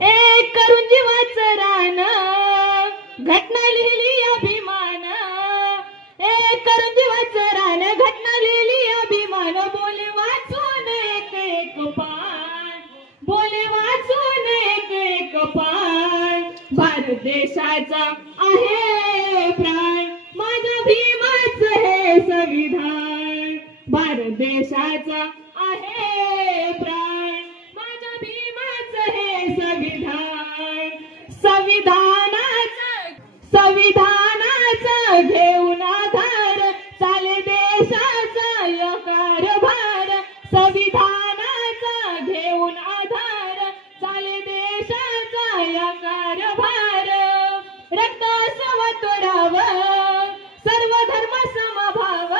एक करून जीवाचं रान, घटना लिहिली अभिमान. एक करून जीवाचं रान, घटना लिहिली अभिमान. बोले वाचून एक एक पान, बोले वाचून एक एक पान. भारत देशाचा आहे प्राण, माझ्या भीमाचं हे संविधान. भारत देशाचा आहे प्राण, माझ्या भीमाचं हे संविधान. संविधानाचं घेऊन आधार, चाले देशाचा या कारभार. संविधानाचा घेऊन आधार, चाले देशाचा या कारभार. रक्त असवतरावं, सर्व धर्म समभाव.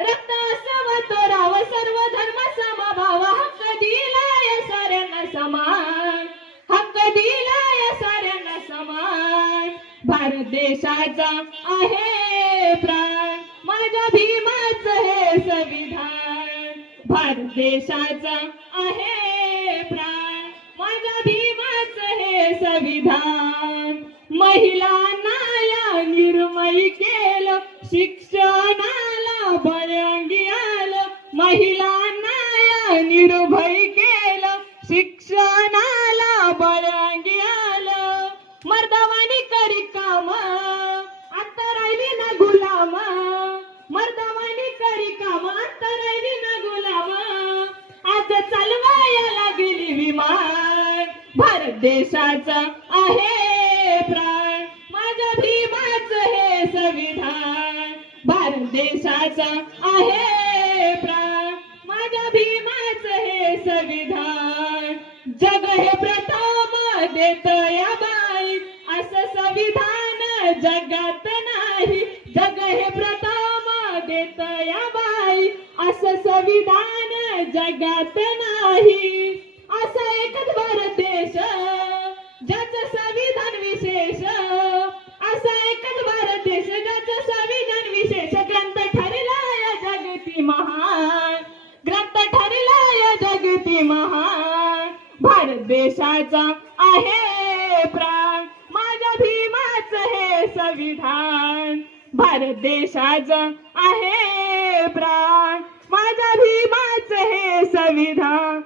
रक्त असवतरावं, सर्व धर्म समभाव. हक्क दिलाय साऱ्यांना समान, हक्क दिलाय साऱ्यांना समान. भारत देशाचा आहे प्राण, माझ्या भीमाचं हे संविधान. भारत देशाचा आहे प्राण, माझ्या भीमाचं हे संविधान. महिलांना या निर्मय केलं, शिक्षणाला बळंगी आलं. महिलांना या निर्भय केलं, शिक्षणाला बळंगी आलं. मर्दावानी करी काम, आता राहिली ना गुलाम. मर्दावानी करी काम, आता राहिली ना गुलाम. आज चालवाया लागली विमान. भारत देशाचा आहे प्राण, माझ्या भीमाचं हे संविधान. भारत देशाचा आहे प्राण, माझ्या भीमाचं हे संविधान. जग हे प्रथम देत या बाई, असं संविधान जगात नाही. जग हे प्रथम देत या बाई, असं संविधान जगात नाही. असा एकच भारत देश, ज्याचं संविधान विशेष. असा एकच भारत देश, ज्याचं संविधान विशेष. ग्रंथ ठरला या जगती महान, ग्रंथ ठरला या जगती महान. भारत देशाचा आहे प्राण, माझ्या भीमाचं हे संविधान. भारत देशाचं आहे प्राण, माझ्या भीमाचं हे संविधान.